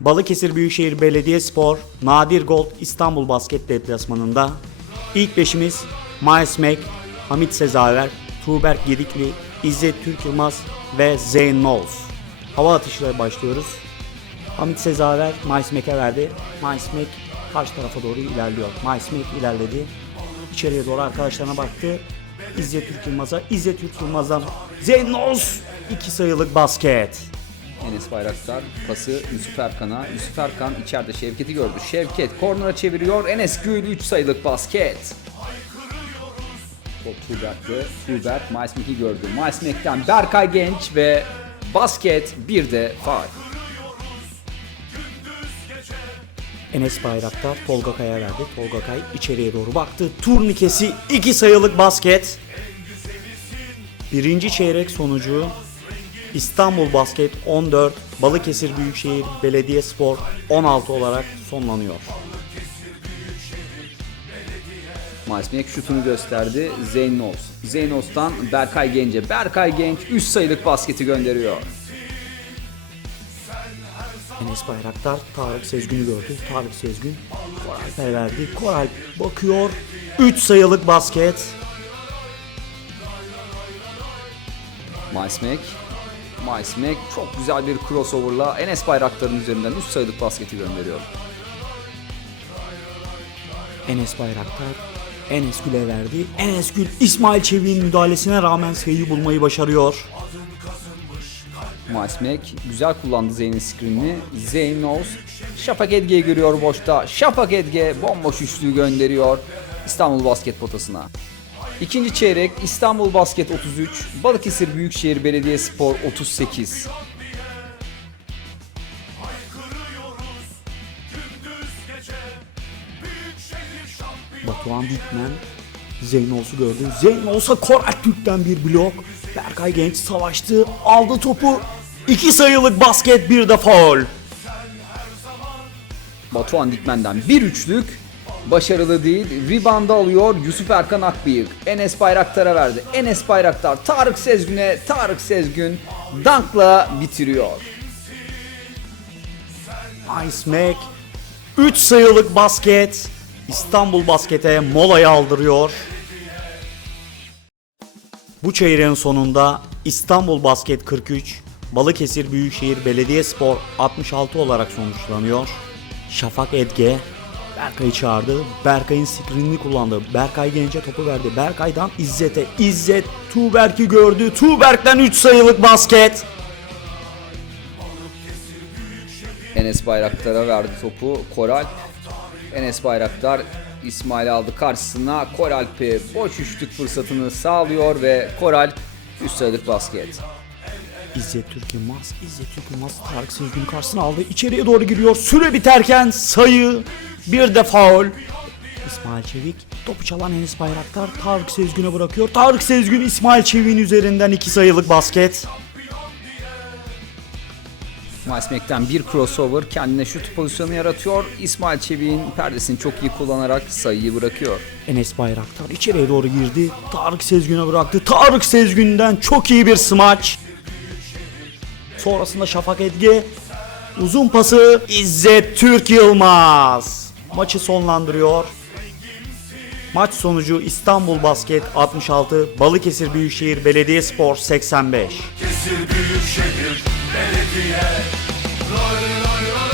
Balıkesir Büyükşehir Belediyespor Nadir Gold İstanbul Basket deplasmanında ilk beşimiz Miles Mack, Hamit Sezaver, Tuğberk Gedikli, İzzet Türk Yılmaz ve Zeyn Knowles. Hava atışıyla başlıyoruz. Hamit Sezaver Miles Mack'e verdi. Miles Mack karşı tarafa doğru ilerliyor. Miles Mack ilerledi. İçeriye doğru arkadaşlarına baktı. İzzet Türk Yılmaz'a. İzzet Türk Yılmaz'dan Zeyn Knowles. iki sayılık basket. Enes Bayraktar pası Yusuf Erkan'a. Yusuf Erkan içeride Şevket'i gördü. Şevket kornera çeviriyor. Enes Gül 3 sayılık basket. Top Tuğberk'te. Tuğberk Miles Mack'i gördü. Miles Mack'ten Berkay Genç ve basket bir de faul. Enes Bayraktar Tolga Kay'a verdi. Tolga Kay içeriye doğru baktı. Turnikesi 2 sayılık basket. Birinci çeyrek sonucu İstanbul Basket 14, Balıkesir Büyükşehir Belediyespor 16 olarak sonlanıyor. Mack şutunu gösterdi. Zeynos. Zeynos'tan Berkay Genç'e. Berkay Genç 3 sayılık basketi gönderiyor. Enes Bayraktar Tarık Sezgin'i gördü. Tarık Sezgin Koralp'e verdi. Koralp bakıyor. 3 sayılık basket. Mack. Miles Mack çok güzel bir crossover'la Enes Bayraktar'ın üzerinden 3 sayılık basketi gönderiyor. Enes Bayraktar Enes Gül'e verdi. Enes Gül İsmail Çevik'in müdahalesine rağmen sayıyı bulmayı başarıyor. Miles Mack güzel kullandı Zeyn'in screenini. Zeyn knows. Şafak Edge'yi görüyor boşta. Şafak Edge bomboş üçlüyü gönderiyor İstanbul basket potasına. İkinci çeyrek İstanbul Basket 33, Balıkesir Büyükşehir Belediyespor 38. Batuhan Dikmen Zeynols'u gördü. Zeynols'a Koral Türk'ten bir blok. Berkay Genç savaştı. Aldı topu. İki sayılık basket bir de foul. Batuhan Dikmen'den bir üçlük başarılı değil. Rebound alıyor Yusuf Erkan Akbıyık. Enes Bayraktar'a verdi. Enes Bayraktar Tarık Sezgün'e. Tarık Sezgün dunkla bitiriyor. Ice Mac 3 sayılık basket. İstanbul Basket'e molayı aldırıyor. Bu çeyreğin sonunda İstanbul Basket 43, Balıkesir Büyükşehir Belediyespor 66 olarak sonuçlanıyor. Şafak Edge Berkay'ı çağırdı. Berkay'ın screenini kullandı. Berkay Genç'e topu verdi. Berkay'dan İzzet'e. İzzet Tuğberk'i gördü. Tuğberk'ten 3 sayılık basket. Enes Bayraktar'a verdi topu. Koral. Enes Bayraktar İsmail aldı karşısına. Koralp'e boş üçlük fırsatını sağlıyor ve Koral 3 sayılık basket. İzzet Türk Yılmaz, İzzet Türk Yılmaz Tarık Sezgin karşısına aldı. İçeriye doğru giriyor. Süre biterken sayı bir de faul. İsmail Çevik topu çalan Enes Bayraktar Tarık Sezgin'e bırakıyor. Tarık Sezgin İsmail Çevik'in üzerinden iki sayılık basket. Miles Mack'ten bir crossover kendine şut pozisyonu yaratıyor. İsmail Çevik'in perdesini çok iyi kullanarak sayıyı bırakıyor. Enes Bayraktar içeriye doğru girdi. Tarık Sezgin'e bıraktı. Tarık Sezgin'den çok iyi bir smaç. Sonrasında Şafak Edge uzun pası İzzet Türk Yılmaz maçı sonlandırıyor. Maç sonucu İstanbul Basket 66, Balıkesir Büyükşehir Belediyespor 85. Kesir Büyükşehir Belediye Lay